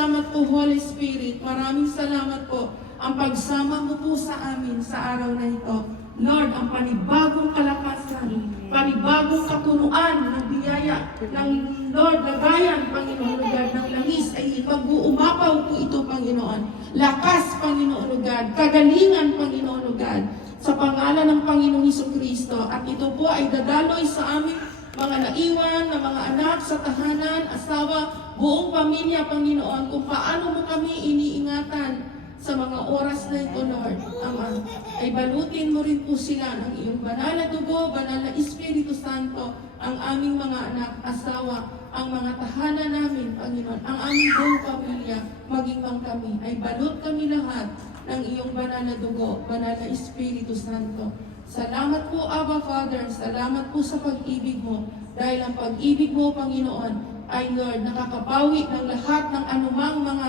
salamat po, Holy Spirit. Maraming salamat po ang pagsama mo po sa amin sa araw na ito. Lord, ang panibagong kalakasan, panibagong katunuan ng biyaya ng Lord, lagayan, Panginoon God, ng langis ay mag-uumapaw po ito, Panginoon. Lakas, Panginoon God, kagalingan, Panginoon God, sa pangalan ng Panginoong Hesukristo. At ito po ay dadaloy sa aming mga naiwan na mga anak sa tahanan, asawa, buong pamilya, Panginoon, kung paano mo kami iniingatan sa mga oras na ito, Lord, Ama, ay balutin mo rin po sila ng iyong banal na dugo, banal na Espiritu Santo, ang aming mga anak, asawa, ang mga tahanan namin, Panginoon, ang aming buong pamilya, maging mang kami, ay balot kami lahat ng iyong banal na dugo, banal na Espiritu Santo. Salamat po, Abba Father, salamat po sa pag-ibig mo, dahil ang pag-ibig mo, Panginoon, ay Lord, nakakabawi ng lahat ng anumang mga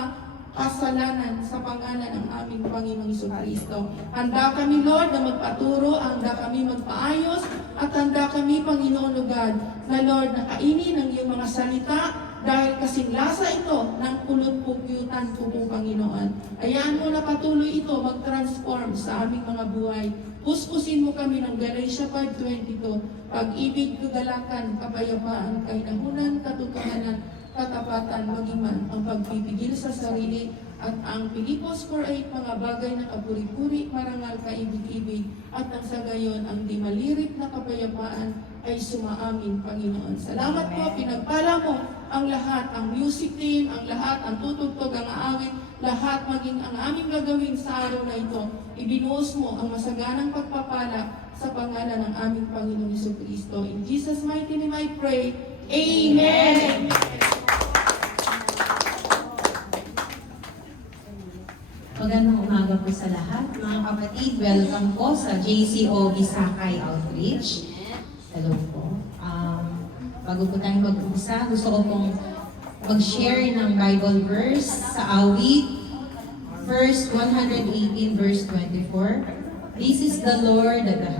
kasalanan sa pangalan ng aming Panginoong Hesukristo. Handa kami, Lord, na magpaturo, handa kami magpaayos, at handa kami, Panginoon God, na Lord, nakainin ang iyong mga salita, dahil kasing lasa ito ng pulot-pugyutan po, Panginoon. Hayaan mo na patuloy ito mag-transform sa aming mga buhay. Puspusin mo kami ng Galatia 5:22, pag-ibig, kagalakan, kapayapaan, kainahunan, katotohanan, katapatan, magiman, ang pagpipigil sa sarili, at ang Pilipos 4:8, mga bagay na kapuri-puri, marangal, kaibig-ibig, at ang sa gayon, ang di malirik na kapayapaan ay sumaamin, Panginoon. Salamat po, pinagpala mo ang lahat, ang music team, ang lahat, ang tutugtog, ang aawit, lahat maging ang aming gagawin sa araw na ito. Ibinuos mo ang masaganang pagpapala sa pangalan ng aming Panginoong Hesukristo. In Jesus' mighty name I pray. Amen! Magandang umaga po sa lahat. Mga kapatid, welcome po sa JCO Gisakay Outreach. Hello po. Bago po tayo mag-umpisa, gusto ko pong mag-share ng Bible verse sa awit, verse 118, verse 24. This is the Lord that the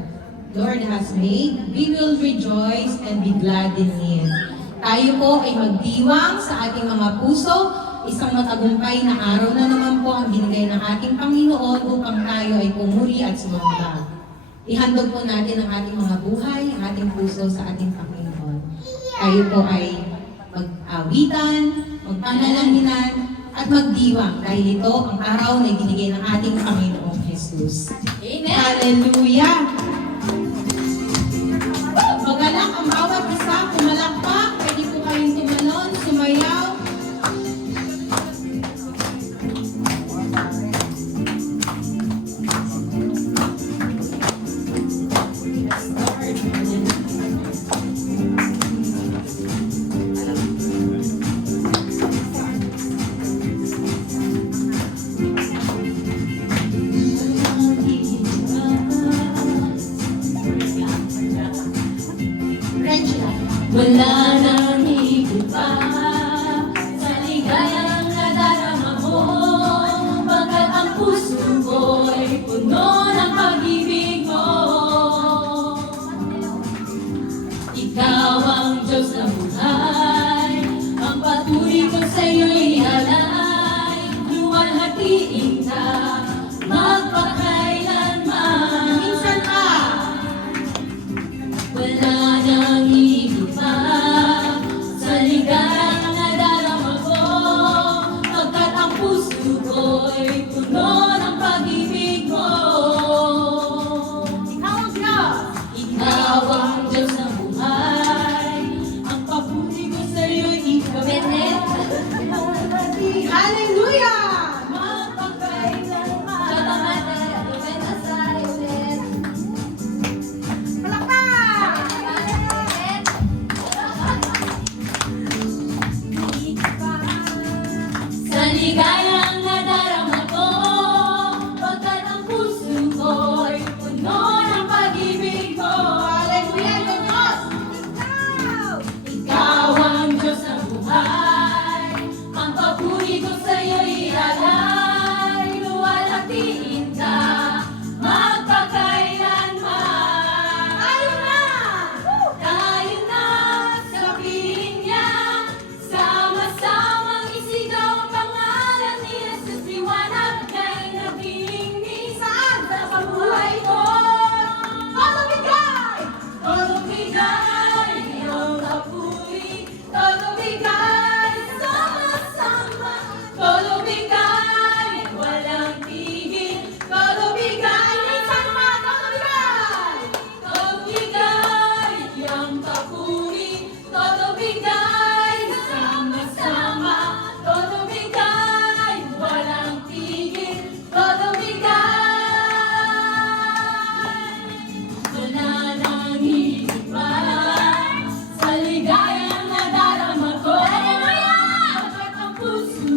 Lord has made. We will rejoice and be glad in it. Tayo po ay magdiwang sa ating mga puso. Isang matagumpay na araw na naman po ang binigay ng ating Panginoon upang tayo ay pumuri at sumamba. Ihandog po natin ang ating mga buhay, ang ating puso sa ating Panginoon. Tayo po ay mag-awitan, magpanalangin at magdiwang dahil ito ang araw na ibinigay ng ating Panginoong Jesus. Amen! Hallelujah! Magalak ang bawat isa, pumalakpak, pwede po kayong tumalon, sumayaw.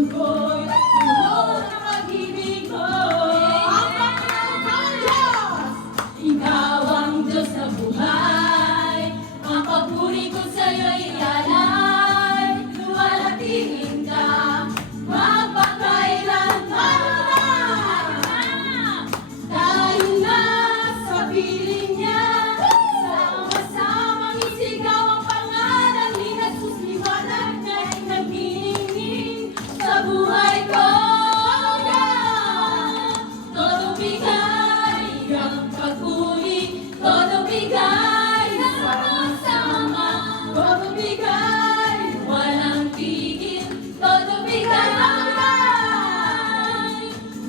ko'y buhok ng pag-ibig mo. Ang Panginoon Diyos! Ikaw ang Diyos na buhay. Ang papuri ko sa'yo'y ialay. Luwalhatiin ka magpakailanman. Tayo na sa piling niya. Sama-samang isigaw ang pangalan ni Jesus. Liwanag niya'y nagniningning sa buhay ko. Todo bigay ang pagpuri, todo bigay sama-sama, todo bigay walang tigil, todo bigay,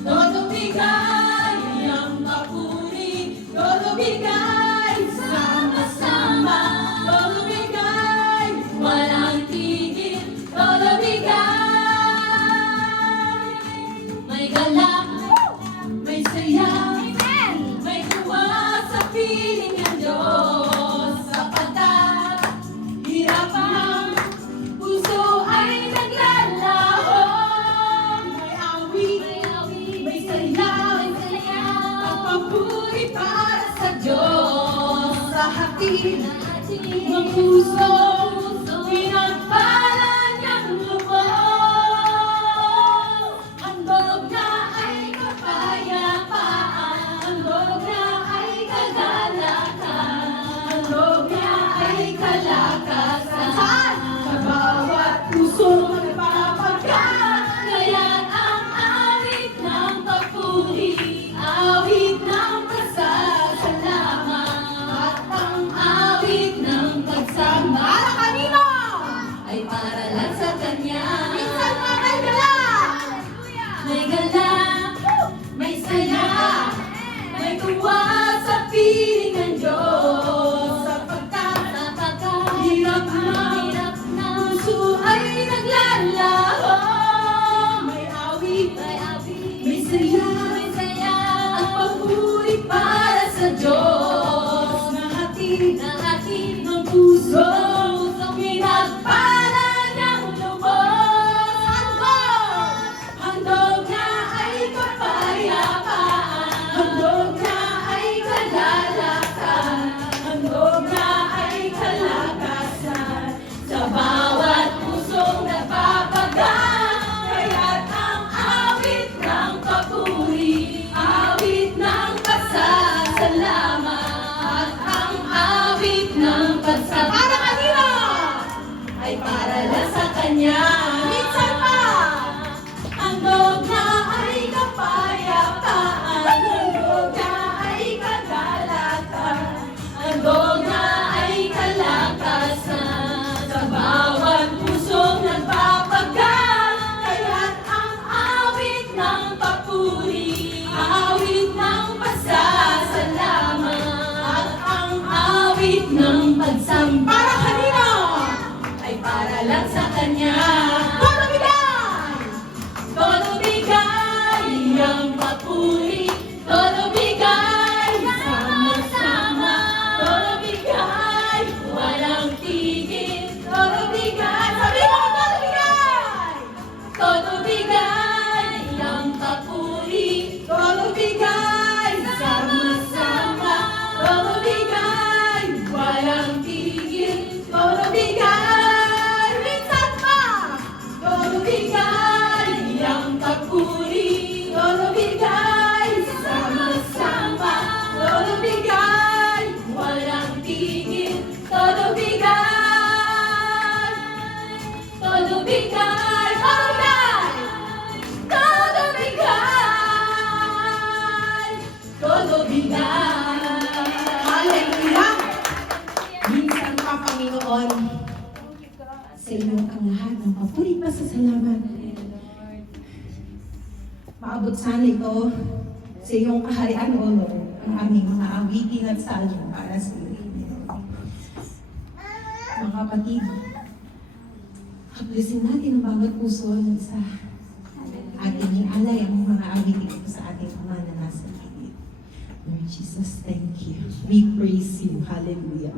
todo bigay ang papuri, todo bigay sama-sama, todo bigay walang tigil, todo bigay. May galak, may saya, may tuwa sa piling ng Diyos. Sapagkat hirap ang puso ay naglalaho. May awit, may saya, ang papuri para sa Diyos. Sa hatid ng puso, pinagpala niyang lubos. Handog na ay kapayapaan, handog na ay kagalakan, handog na ay kalakasan. Sa bawat pusong nagpapagkat, kaya't ang awit ng papuri, awit ng pasasalamat, at ang awit ng pagsamba. Para kanino? Ay para lang sa Kanya. Minsan pa may galak! May galak, may saya, may tuwa sa piling ng Diyos. Sapagkat hirap na puso ay naglalaho. May awit, may saya, at papuri para sa Diyos. Nahatid ng puso, pinagpala ng lubos. Handog na ay kapayapaan, handog na ay kalalakan, handog na ay kalakasan. Sa bawat pusong napapagat, kaya't ang awit ng papuri, awit ng pasasalamat, at ang awit ng pagsamba. Para kanino? Ay para lang sa Kanya. Minsan pa, handog na ay kapayapaan, handog na ay kagalakan, handog na ay kalakasan. Sa bawat pusong nagpapagat, kaya't ang awit ng papuri, awit ng pasasalamat, at ang awit ng pagsamba. Para kanino? Ay para lang sa Kanya. Todo bigay! Todo bigay ang papuri, todo bigay sama-sama, todo bigay walang tigil, todo bigay. Sabi mo, todo bigay! Todo bigay ang papuri, todo bigay sama-sama, todo bigay walang tigil, todo bigay. Minsan pa, todo bigay ang papuri, todo bigay sama-sama, todo bigay walang tigil, todo bigay, todo bigay, todo bigay, todo bigay. Hallelujah! Minsan pa, Panginoon, sa iyo ang lahat ng papuri pa sa salamat. Maabot sana ito sa iyong kaharian, O Lord, ang aming mga awitin at salmo para sa iyo. Mga kapatid, hablisin natin ang bawat puso ng isa. Ating ialay ang mga awitin ito sa ating Ama na nasa gilid. Lord Jesus, thank you. We praise you. Hallelujah.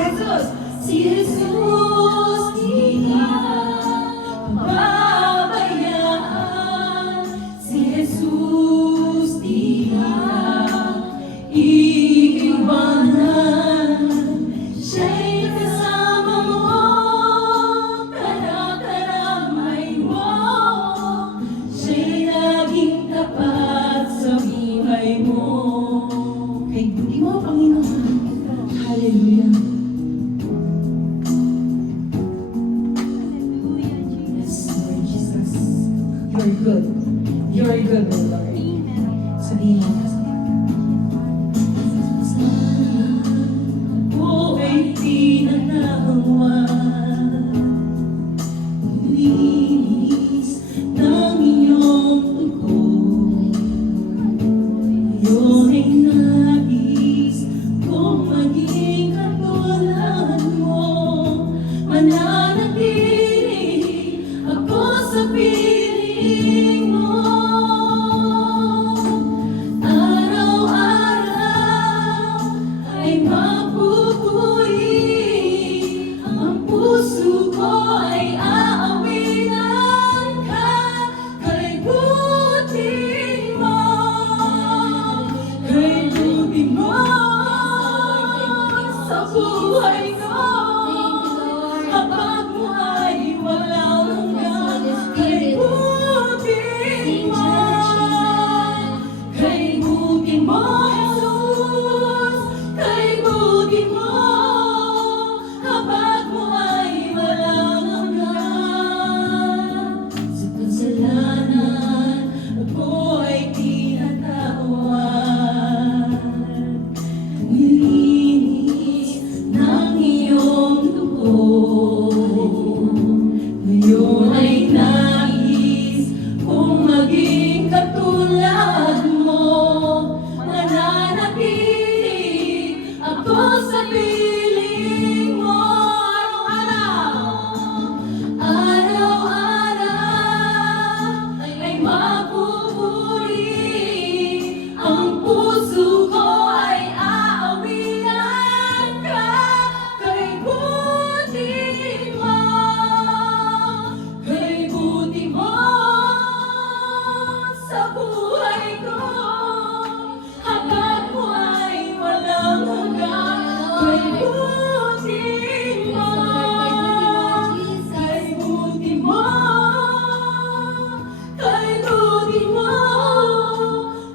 Jesus. Si Jesus, di ka pababayaan. Si Jesus, di ka iiwanan. Siya'y kasama mo, karakaramay mo. Siya'y laging tapat sa buhay mo. Kay buti mo, Panginoon. Hallelujah. Yes, Lord Jesus. You're good. You're good, O Lord. Sabihin mo. Ako ay pinanawa. Linis ng iyong dugo. Ngayon ay nais kong maging katulad mo. Mananatili ako sa piling mo. Araw-araw ay mapupuri. Ang puso ko ay aawinan ka. Kay buti mo, kay buti mo sa buhay ko. Habang mo ay walang hanggan. Kay buti mo, kay buti mo, Jesus. Kay buti mo, habang mo ay walang hanggan. Sa kasalanan, ako ay tinatawad. Nilinis ng iyong dugo. Ngayon ay nais kong maging katulad mo. Mananatili ako sa piling mo. Araw-araw ay mapupuri. Ang puso ko ay aawinan ka. Kay buti mo, kay buti mo sa buhay ko. Habang mo ay walang hanggan. Kay buti mo, kay buti mo, kay buti mo.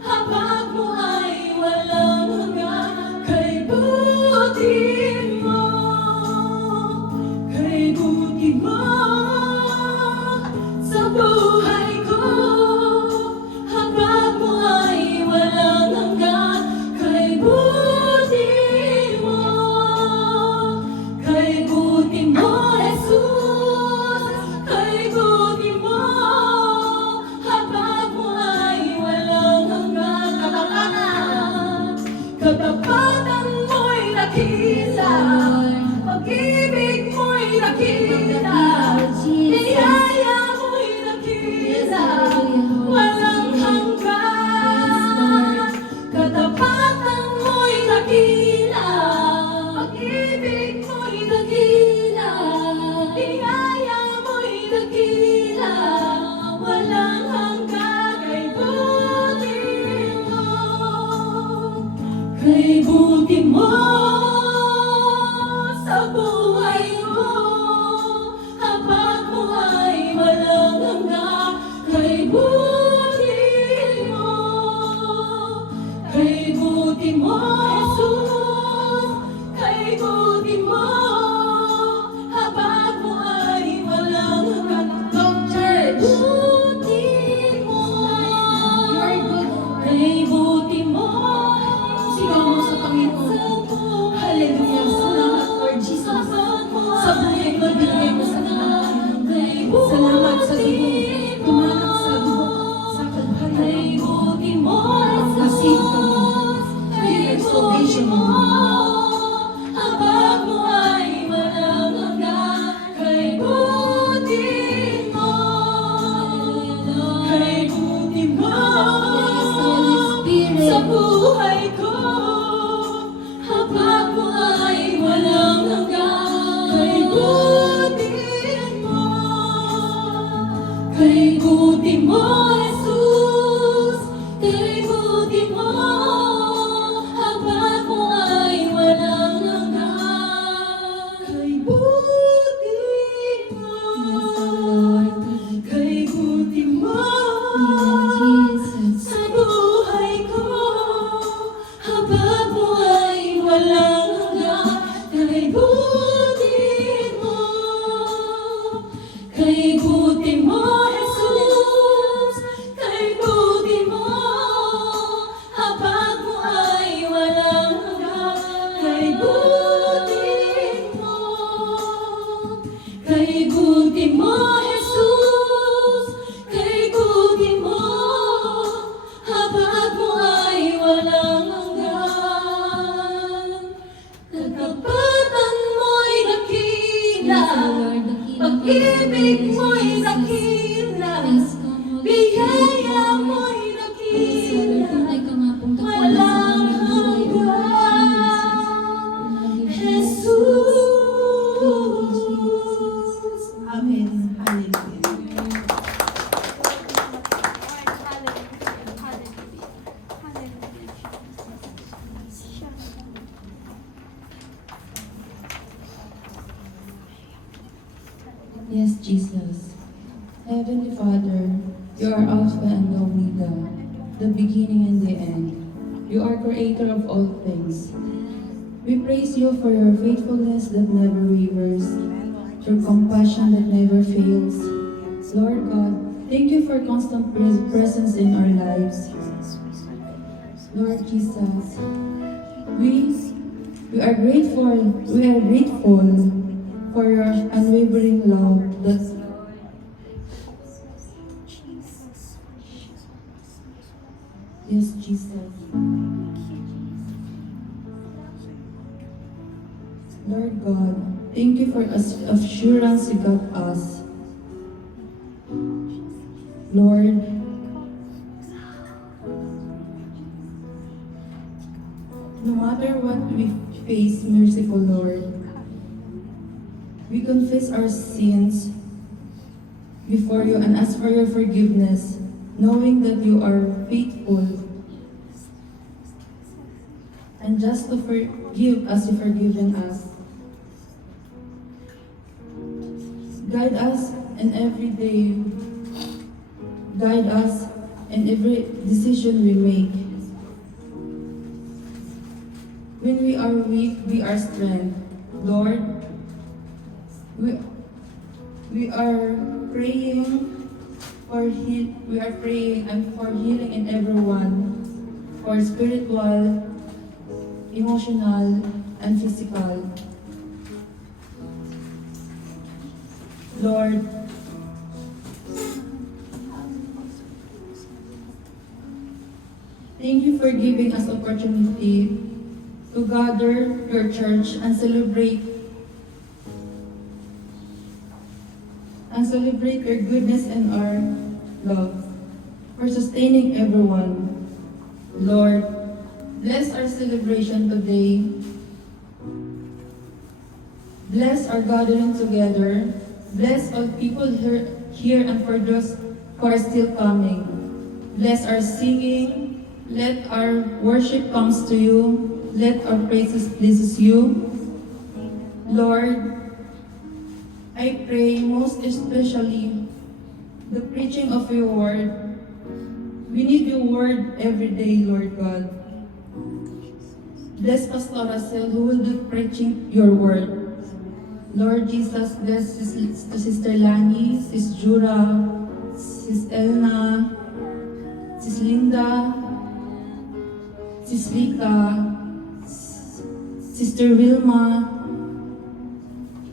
Habang mo ay walang hanggan. Kay buti mo, kay buti mo sa buhay ko. Habang mo ay walang hanggan. Kay buti mo, kay buti mo, Jesus. Kay buti mo, habang mo ay walang hanggan. Katapatan mo'y nakita, pag-ibig mo'y nakita, niyaya mo'y nakita, walang hanggan. Katapatan mo'y nakita, pag-ibig mo'y nakita, niyaya mo'y nakita, walang hanggan. Kay buti mo, kay buti mo sa buhay ko. Habang mo ay walang hanggan. Kay buti mo, kay buti mo, Jesus. Kay buti mo, habang mo ay walang hanggan. Lord Church, buti mo, kay buti mo. Sigaw mo sa Panginoon. Jesus. Heavenly Father, you are Alpha and Omega, the beginning and the end. You are creator of all things. We praise you for your faithfulness that never wavers, your compassion that never fails. Lord God, thank you for constant presence in our lives. Lord Jesus, we are grateful for your unwavering love that yes, Jesus. Lord God, thank you for assurance you got us. Lord, no matter what we face, merciful Lord, we confess our sins before you and ask for your forgiveness, knowing that you are faithful and just to forgive as you've forgiven us. Guide us in every day. Guide us in every decision we make. When we are weak, we are strength. Lord, we are praying and for healing in everyone, for spiritual, emotional, and physical. Lord, thank you for giving us opportunity to gather your church and celebrate your goodness and our love, for sustaining everyone. Lord, bless our celebration today. Bless our gathering together. Bless all people here and for those who are still coming. Bless our singing. Let our worship comes to you. Let our praises pleases you. Lord, I pray most especially the preaching of your word. We need your word every day, Lord God. Bless Pastor Russell who will be preaching your word. Lord Jesus, bless Sister Lani, Sis Jura, Sis Elna, Sis Linda, Sis Rika, Sister Wilma,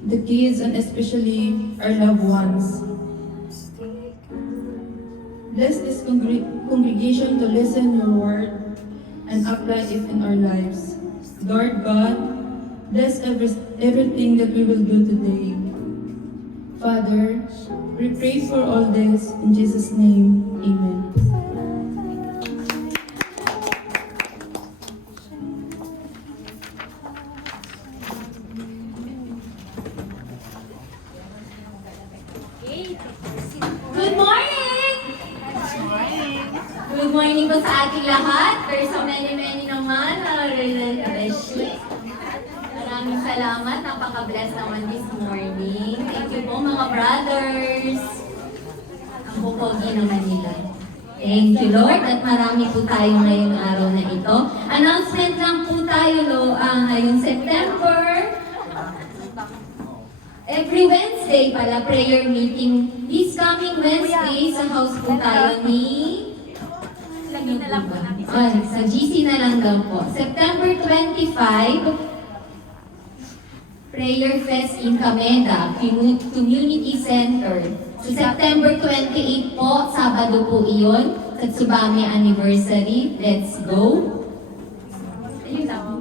the kids, and especially our loved ones. Bless this congregation to listen your word and apply it in our lives. Lord God, bless everything that we will do today. Father, we pray for all this in Jesus' name. Amen. Good morning! Good morning po sa ating lahat. There's so many naman. Maraming salamat. Napaka-bless naman this morning. Thank you po mga brothers. Ang pupogi naman nila. Thank you Lord at marami po tayo ngayong araw na ito. Announcement lang po tayo ngayong September. Every Wednesday pala, prayer meeting. This coming Wednesday, sa house po tayo ni... sa GC na lang daw po. September 25, Prayer Fest in Cameda, Community Center. Sa September 28 po, Sabado po iyon, Katsubame Anniversary. Let's go! Ayun lang.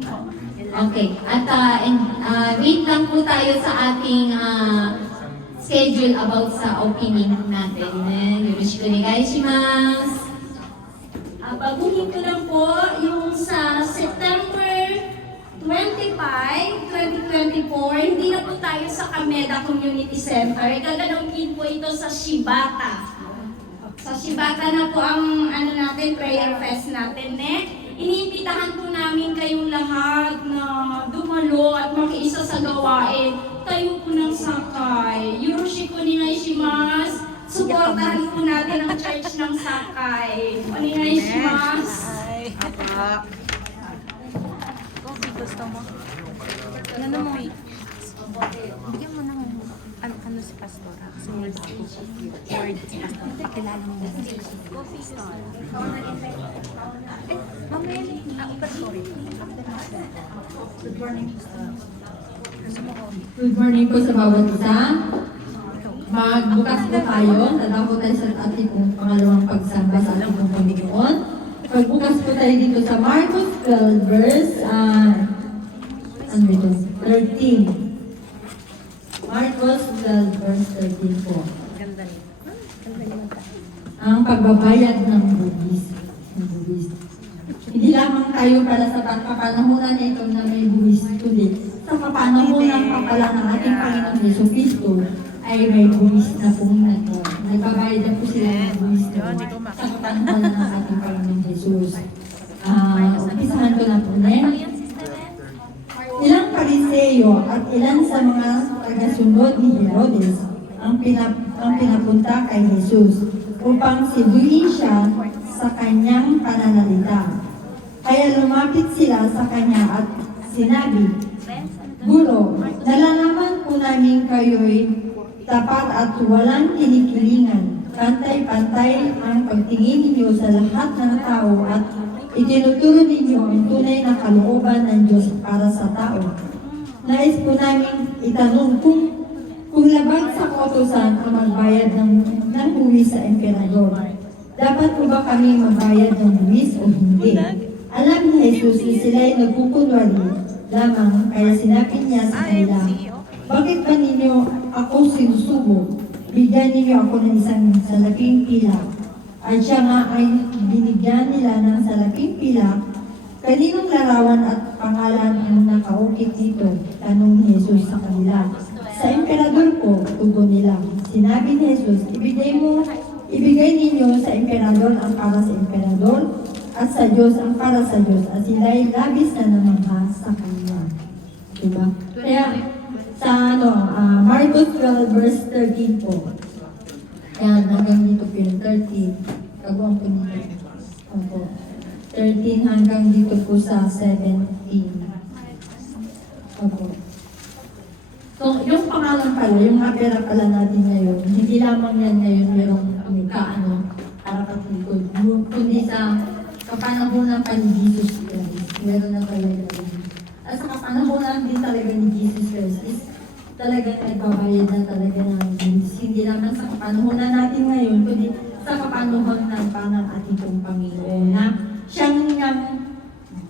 Okay. At wait lang po tayo sa ating schedule about sa opening natin. Yoroshiku onegaishimasu. Baguhin ko lang po yung sa September 25, 2024, hindi na po tayo sa Cameda Community Center. Gaganapin po ito sa Shibata. Sa Shibata na po ang natin, prayer fest natin. Iniimbitahan po namin kayong lahat na dumalo at makiisa sa gawain. pagtayo po ng sakay. Yoroshiku onegaishimasu. Suportahan po natin ang church ng sakay. Onegaishimasu. Coffee gusto mo? Ano mo? Bigyan mo ng ano si Pastora. Kasi may bago word si Pastora. Pakilala mo na. Coffee store. Mamaya, Pastora. Good morning. Gusto mo coffee? Good morning po sa bawat isa. Magbukas po tayo. Tadako tayo sa ating pangalawang pagsamba sa ating Panginoon. Magbukas po tayo dito sa Marcos 12 verse 13. Marcos 12 verse 13 po. Ganda niya. Ganda niya magka. Ang pagbabayad ng buwis. Hindi lamang tayo para sa kapanahunan ito na may buwis, kundi sa kapanahunan pa pala ng ating Panginoon Yesu Cristo ay may buwis na pong nagbabayad na po sila ng buwis na sa kapanahunan ng ating Panginoon Jesus. Umpisahan ko na po ilang Pariseo at ilan sa mga tagasunod ni Herodes ang pinapunta kay Jesus upang sibuin siya sa kanyang pananalita. Kaya lumapit sila sa kanya at sinabi, Guro, nalalaman po namin kayo'y tapat at walang kinikilingan. Pantay-pantay ang pagtingin ninyo sa lahat ng tao at itinuturo ninyo ang tunay na kalooban ng Diyos para sa tao. Nais po namin itanong kung labag sa kautusan ang magbayad ng buwis sa emperador. Dapat po ba kami magbayad ng buwis o hindi? Alam ni Jesus na sila'y nagkukunwari lamang, kaya sinabi niya sa kanila, bakit ba ninyo ako sinusubo? Bigyan ninyo ako ng isang salaking pilak. At siya nga ay binigyan nila ng salaking pilak. Kaninong larawan at pangalan ang nakaukit dito? Tanong ni Jesus sa kanila. Sa emperador po, tugon nila. Sinabi ni Jesus, ibigay ninyo sa emperador ang para sa emperador, at sa Diyos ang para sa Diyos, at sila'y labis na namangha sa Kanya. Diba? Kaya, sa Marcos 12 verse 13 po. Yan, hanggang dito po yung 13. Kaguan po nito. Opo. 13 hanggang dito po sa 17. Opo. So, yung pangalan pala, yung napera pala natin ngayon, hindi lamang yan ngayon merong likod, kundi sa kapanahonan pa ni Jesus Christ. Meron na talaga rin. At sa kapanahonan din talaga ni Jesus Christ is talagang nagbabayad na talaga ng Diyos. Hindi naman sa kapanahonan natin ngayon, kundi sa kapanahonan pa ng ating pong Panginoon na siyang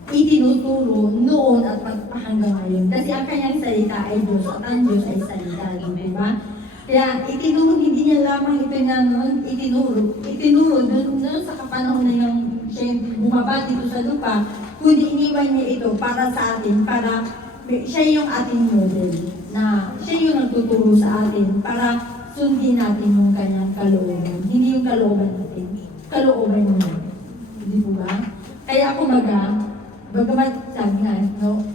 itinuturo noon at hanggang ngayon. Kasi ang kanyang salita ay Diyos at ang Diyos ay salita, di ba? Kaya itinuro, hindi niya lamang ito na noon, itinuro noon sa kapanahon na yung siya bumaba dito sa lupa, kundi iniwan niya ito para sa atin, para siya yung ating model, na siya yung nagtuturo sa atin para sundin natin yung kanyang kalooban. Hindi yung kalooban natin, kalooban niya. Hindi po ba? Kaya bagamat sabi nga,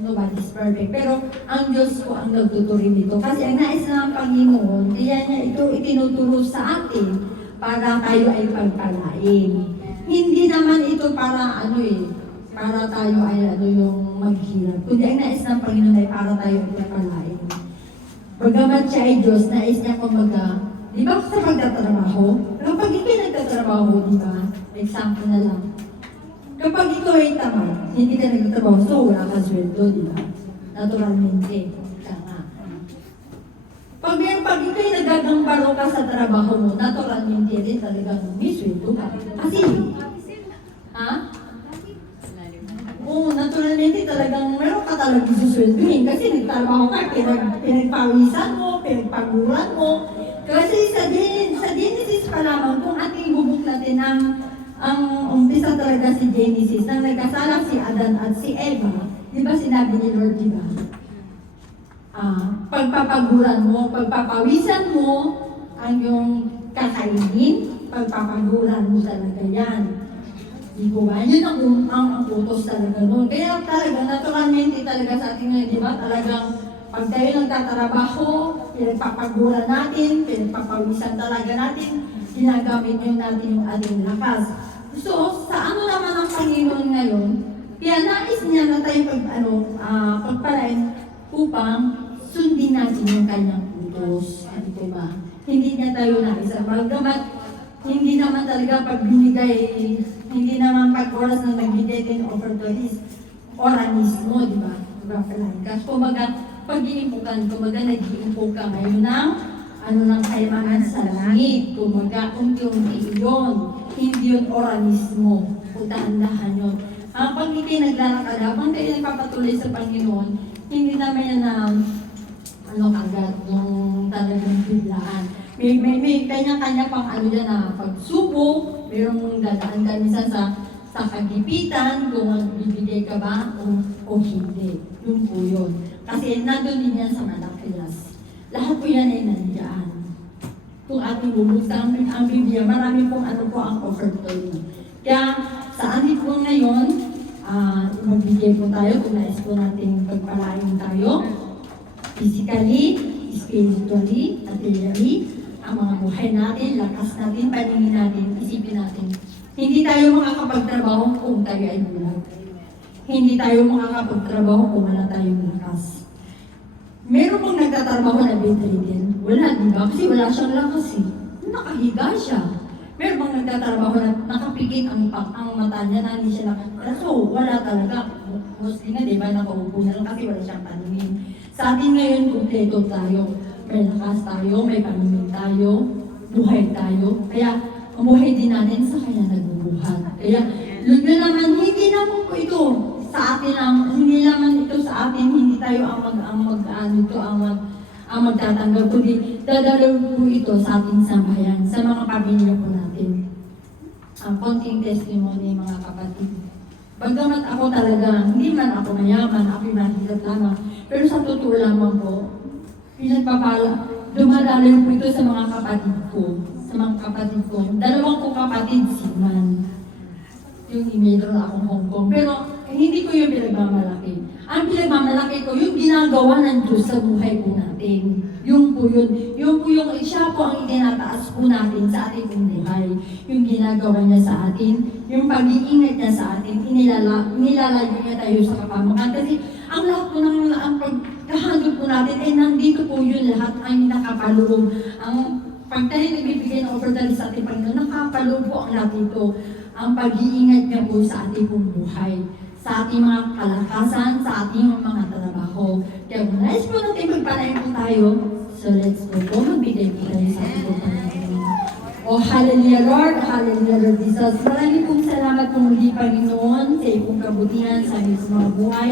nobody's perfect. Pero ang Diyos po ang nagtuturin dito. Kasi ang nais ng Panginoon, kaya niya ito itinuturo sa atin para tayo ay pagpalain. Hindi naman ito para para tayo ay yung maghirap. Kundi ang nais ng Panginoon ay para tayo ay pagpalain. Bagamat siya ay Diyos, nais niya di ba sa pagtatrabaho? Kapag ikay nagtatrabaho, di ba? Example na lang. Kapag ikaw ay tamad, hindi ka nagtatrabaho, so wala ka sweldo, di ba? Naturalmente. Pag ikaw ay nagagambaro ka sa trabaho mo, naturalmente rin talagang may sweldo ka. Kasi, Oo, naturalmente talagang meron ka talagang isusweldohin kasi nagtrabaho ka, pinagpawisan mo, pinagpaguran mo. Kasi sa Genesis pa lamang, kung ating bubuklatin ang umpisa talaga si Genesis, nang nagkasala si Adan at si Eva, di ba sinabi ni Lord, di ba? Pagpapaguran mo, pagpapawisan mo ang yung kakainin, pagpapaguran mo talaga yan. Di ba? Yun ang utos talaga noon. Kaya talaga, naturalmente talaga sa ating ngayon, di ba? Talagang Pag tayo nagtatrabaho, pinagpapagura natin, pinagpapawisan talaga natin, ginagamit yun natin yung ating lakas. So, sa ano naman ang Panginoon ngayon, kaya nais niya na tayo pagpalain upang sundin natin yung kanyang utos. Ano po ba? Hindi niya tayo naisa. Bagamat hindi naman talaga pag binigay, hindi naman pag oras na nagbigay din offer to is oranismo, di ba? Kasi kumbaga, pag-iimpukan, kumbaga nag-iimpok ka ngayon ng ng kailangan sa langit. Kumbaga, unti-unti yun. Hindi yun oranismo. Puntahan-dahan yun. Pag hindi naglalakad, habang kayo nagpapatuloy sa Panginoon, hindi naman yan na kagad yung talagang biglaan. May kanya-kanya pang dyan na pagsubok, mayroong dadaan ka minsan sa kagipitan, kung magbibigay ka ba o hindi. Yun po yun. Kasi nandun din yan sa Malakias. Lahat po yan ay nandiyan. Kung ating bubuksan ang Biblia, marami pong po ang offer to yun. Kaya sa atin po ngayon, magbigay po tayo kung nais po natin pagpalain tayo. Physically, spiritually, materially, ang mga buhay natin, lakas natin, paningin natin, isipin natin. Hindi tayo makakapagtrabaho kung tayo ay bulag. Hindi tayo makakapagtrabaho kung wala tayong lakas. Meron pong nagtatrabaho na bedridden. Wala, di ba? Kasi wala siyang lakas eh. Nakahiga siya. Meron pong nagtatrabaho na nakapikit ang mata niya na hindi siya nakakita. So, wala talaga. Mostly nga, di ba, nakaupo na lang kasi wala siyang paningin. Sa atin ngayon, kumpleto tayo. May lakas tayo, may paningin tayo, buhay tayo. Kaya, ang buhay din natin sa kanya nagbubuhat. Kaya, yun naman, hindi naman po ito sa atin ang, hindi naman ito sa atin, hindi tayo ang magtatanggap, kundi dadalaw po ito sa ating sambayan, sa mga pamilya po natin. Ang konting testimony, mga kapatid. Bagamat ako talaga, hindi man ako mayaman, ako mahirap lamang, pero sa totoo lamang po, dumadalaw po ito sa mga kapatid ko. Sa mga kapatid ko. Dalawang ko kapatid, si Man. Yung email akong Hong Kong. Pero hindi ko yung pinagmamalaki. Ang pinagmamalaki ko, yung ginagawa ng Diyos sa buhay po natin. Yung po yun. Yung po yung, siya po ang itinataas po natin sa ating buhay. Yung ginagawa niya sa atin, yung pag-iingat niya sa atin, inilalayo niya tayo sa kapamakan. Kasi ang lahat po ng pagkahandog po natin, nandito po yun lahat ang nakapaloob. Ang pag tayo nagbibigay ng offer sa ating Panginoon, nakapaloob po ang lahat ito. Ang pag-iingat niya po sa ating pong buhay, sa ating mga kalakasan, sa ating mga trabaho. Kaya kung nais po natin magpalain po tayo, so let's go po, magbigay po tayo sa ating pong Panginoon. Oh, hallelujah Lord, hallelujah Lord Jesus. Maraming pong salamat po muli Panginoon sa iyong kabutihan sa aming mga buhay.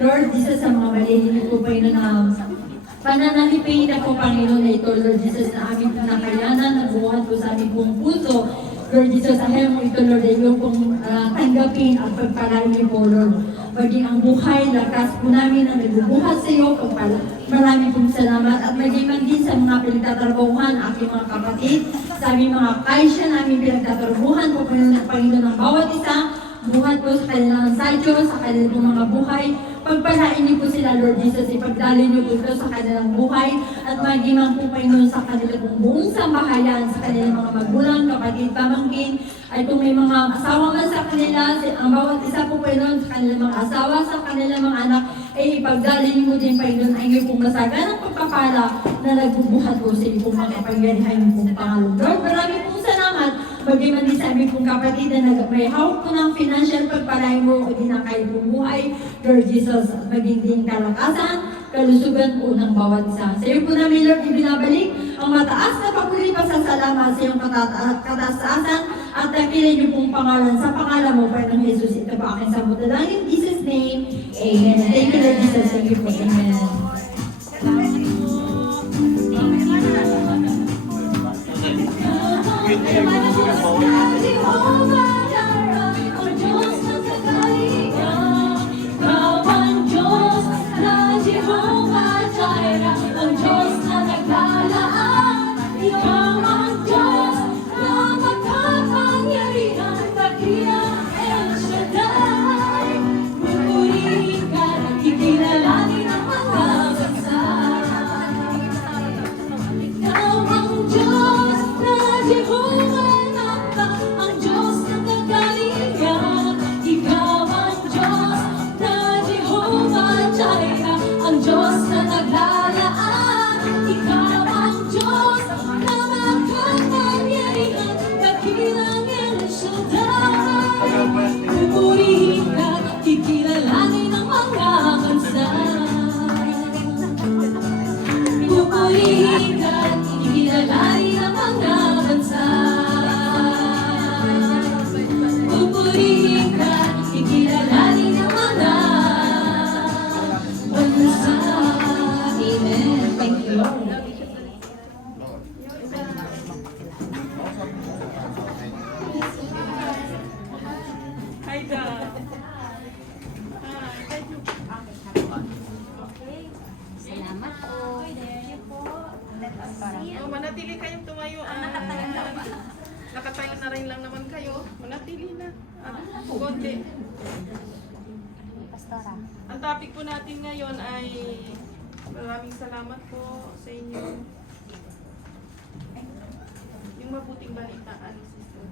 Lord Jesus, sa mga malilinig po Panginoon na pananalipin na po Panginoon na ito, Lord Jesus, na aming pinakayanan, nabuhat po sa aming pong puso. Lord Jesus, ayaw mo ito, Lord, ay iyong pong tanggapin at pagpalain niyo po, Lord. Maging ang buhay, lakas po namin ang nagbubuhat sa iyo, maraming pong salamat at maging man din sa mga pinagtatrabahuhan, aking mga kapatid, sa aming mga kaisya namin pinagtatrabahuhan po Panginoon ng bawat isa, buhat po sa kanilang sadyo, sa kanilang mga buhay. Pagpalain niyo po sila, Lord Jesus, ipagdali niyo po ito sa kanilang buhay at maging man po Panginoon sa kanilang buong sambahayan, sa kanilang mga magulang, kapatid, pamangkin, ay kung may mga asawa man sa kanila, ang bawat isa po Panginoon sa kanilang mga asawa, sa kanilang mga anak, ay ipagdali niyo po din Panginoon ang iyong pong masaganang pagpapala na nagbubuhat po sa iyong mga kapangyarihan ng pong pangalan. Lord, maraming pong salamat. Bagaman din sa aming pong kapatid na may hawak po ng financial pagpalain mo o dinakay pong buhay, Lord Jesus, at maging din kalakasan, kalusugan po ng bawat isa. Sa iyo po namin, Lord, ibinabalik ang mataas na papuri pa sa salamat sa iyong kataasan at dakilin niyo pong pangalan sa pangalan mo, Panginoong Jesus. Ito pa aking sabot na lang in Jesus' name. Amen. Thank you, Lord Jesus. Thank you po. Amen. Ikilalanin ang mga Konti. Pastora. Ang topic po natin ngayon ay maraming salamat po sa inyo. Yung mabuting balitaan, sister.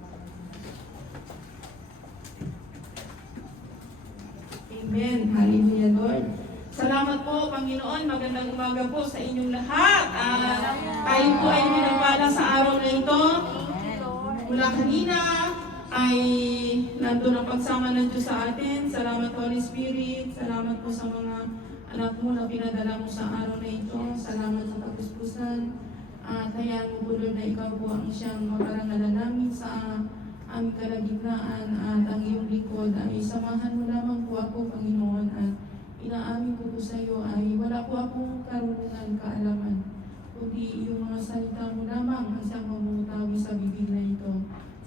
Amen. Hallelujah, Lord. Salamat po, Panginoon. Magandang umaga po sa inyong lahat. Tayo po ay pinagpala sa araw na ito. Mula kanina ay nandun ang pagsama ng Diyos sa atin. Salamat, Holy Spirit. Salamat po sa mga anak mo na pinadala mo sa araw na ito. Salamat sa kapuspusan. At hayaan mo po, Lord, na ikaw po ang siyang makarangalan namin sa aming kalagitnaan. At ang iyong likod ay samahan mo lamang po ako, Panginoon. At inaamin ko po sa iyo ay wala po akong karunungan, kaalaman, kundi yung mga salita mo lamang ang siyang mamutawi sa bibig na ito.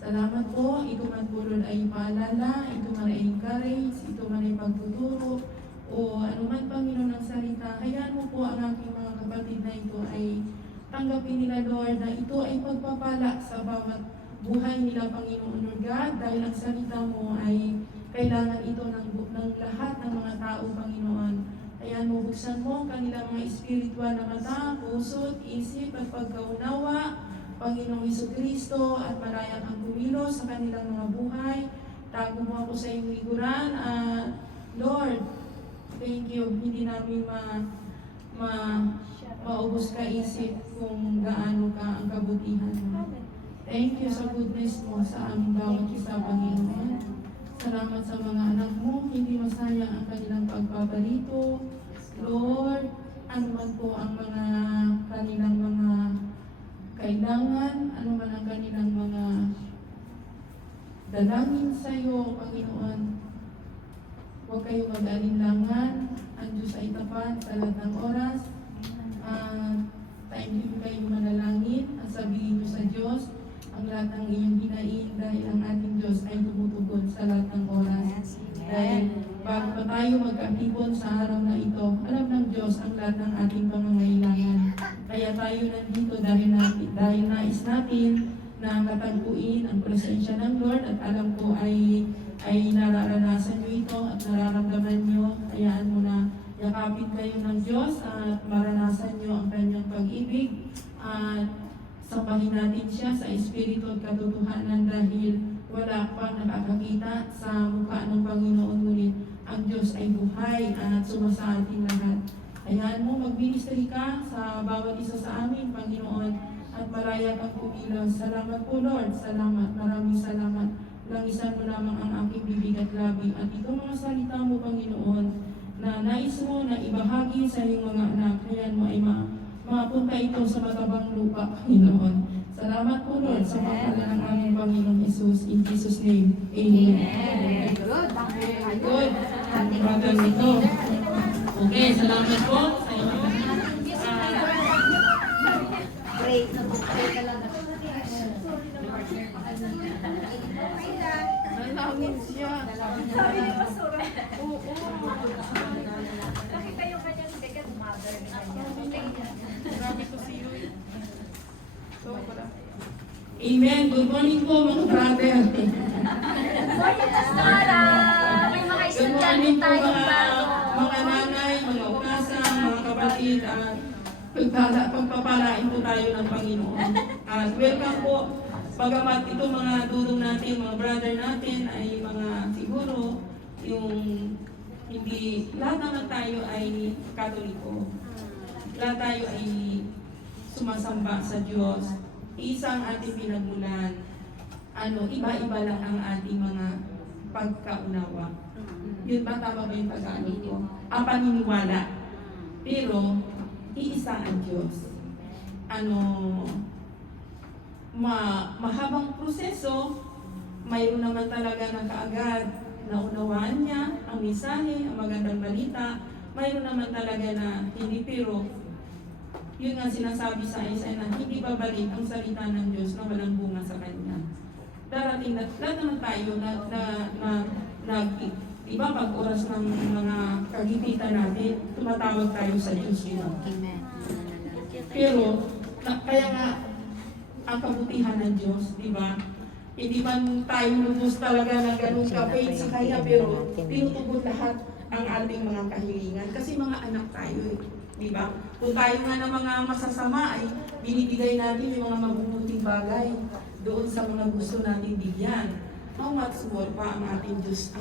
Salamat po, ito man po, Lord, ay paalala, ito man ay encourage, ito man ay pagtuturo, o anuman, Panginoon, ng salita. Hayaan mo po ang aking mga kapatid na ito ay tanggapin nila, Lord, na ito ay pagpapala sa bawat buhay nila, Panginoon, Lord God, dahil ang salita mo ay kailangan ito ng lahat ng mga tao, Panginoon. Kaya mo, buksan mo ang kanilang mga espiritual na mata, puso, isip at pagkaunawa, Panginoong Jesucristo, at malaya kang kumilos sa kanilang mga buhay. Tago mo ako sa iyong likuran. Lord, thank you. Hindi namin maubos ka isip kung gaano ka ang kabutihan mo. Thank you sa goodness mo sa aming bawat isa, Panginoon. Salamat sa mga anak mo, hindi masayang ang kanilang pagpaparito. Lord, ano man po ang mga kanilang mga kailangan, ano man ang kanilang mga dalangin sa iyo, Panginoon. Huwag kayong mag-alinlangan. Ang Diyos ay tapat sa lahat ng oras. Time din kayong manalangin at sabihin niyo sa Diyos ang lahat ng iyong hinain dahil ang ating Diyos ay tumutugon sa lahat ng oras. Dahil bago pa tayo magkatipon sa araw na ito, alam ng Diyos ang lahat ng ating pangangailangan. Kaya tayo nandito dahil nais natin na katagpuin ang presensya ng Lord at alam ko ay nararanasan nyo ito at nararamdaman nyo. Hayaan mo na yakapin kayo ng Diyos at maranasan nyo ang kanyang pag-ibig at sampahin natin siya sa espiritu at katotohanan dahil wala pa nakakakita sa mukha ng Panginoon, ngunit ang Diyos ay buhay at sumasa atin lahat. Hayaan mo, magministry ka sa bawat isa sa amin, Panginoon, at malaya kang kumilos. Salamat po, Lord. Salamat. Maraming salamat. Langisan mo lamang ang aking bibig at labi. At ito mga salita mo, Panginoon, na nais mo na ibahagi sa iyong mga anak. Hayaan mo ay mapunta ito sa matabang lupa, Panginoon. Salamat po, Lord, sa pangalan ng aming Panginoong Jesus. In Jesus' name, Amen. Good. Brother nito. Okay, salamat po sa inyo. Great na po kayo talaga. Nalangin siya. Oo. Nakita yung kanyang second mother na kanya. Grabe ko si Yui. So, pala. Amen. Good morning po, mga brother. Morning, Pastora! May mga Good estudyante morning po, tayong mga bago. nanay, mga ukasang, mga kapatid, at pagpapalain po tayo ng Panginoon. At welcome po. Bagamat ito mga durong natin, mga brother natin, ay mga siguro, yung hindi, lahat naman tayo ay Katoliko. Lahat tayo ay sumasamba sa Diyos. Isang ating pinagmulan. Iba-iba lang ang ating mga pagkaunawa. Yun ba? Tama ba yung pag-ano ko? Ang paniniwala. Pero, iisa ang Diyos. Mahabang proseso, mayroon naman talaga na kaagad naunawaan niya ang mensahe, ang magandang balita. Mayroon naman talaga na hindi, pero yun nga sinasabi sa Isaiah na hindi babalik ang salita ng Diyos na walang bunga sa Kanya. Darating na, lahat naman tayo iba pag oras ng mga kagipitan natin, tumatawag tayo sa Diyos. Amen. Pero, kaya nga, ang kabutihan ng Diyos, di ba? Hindi man tayo lubos talaga ng ganun ka-faith sa kaya, pero tinutugon lahat ang ating mga kahilingan. Kasi mga anak tayo eh. Di ba? Kung tayo nga ng mga masasama ay binibigay natin yung mga mabubuting bagay doon sa mga gusto natin bigyan. How much more pa ang ating Diyos, ang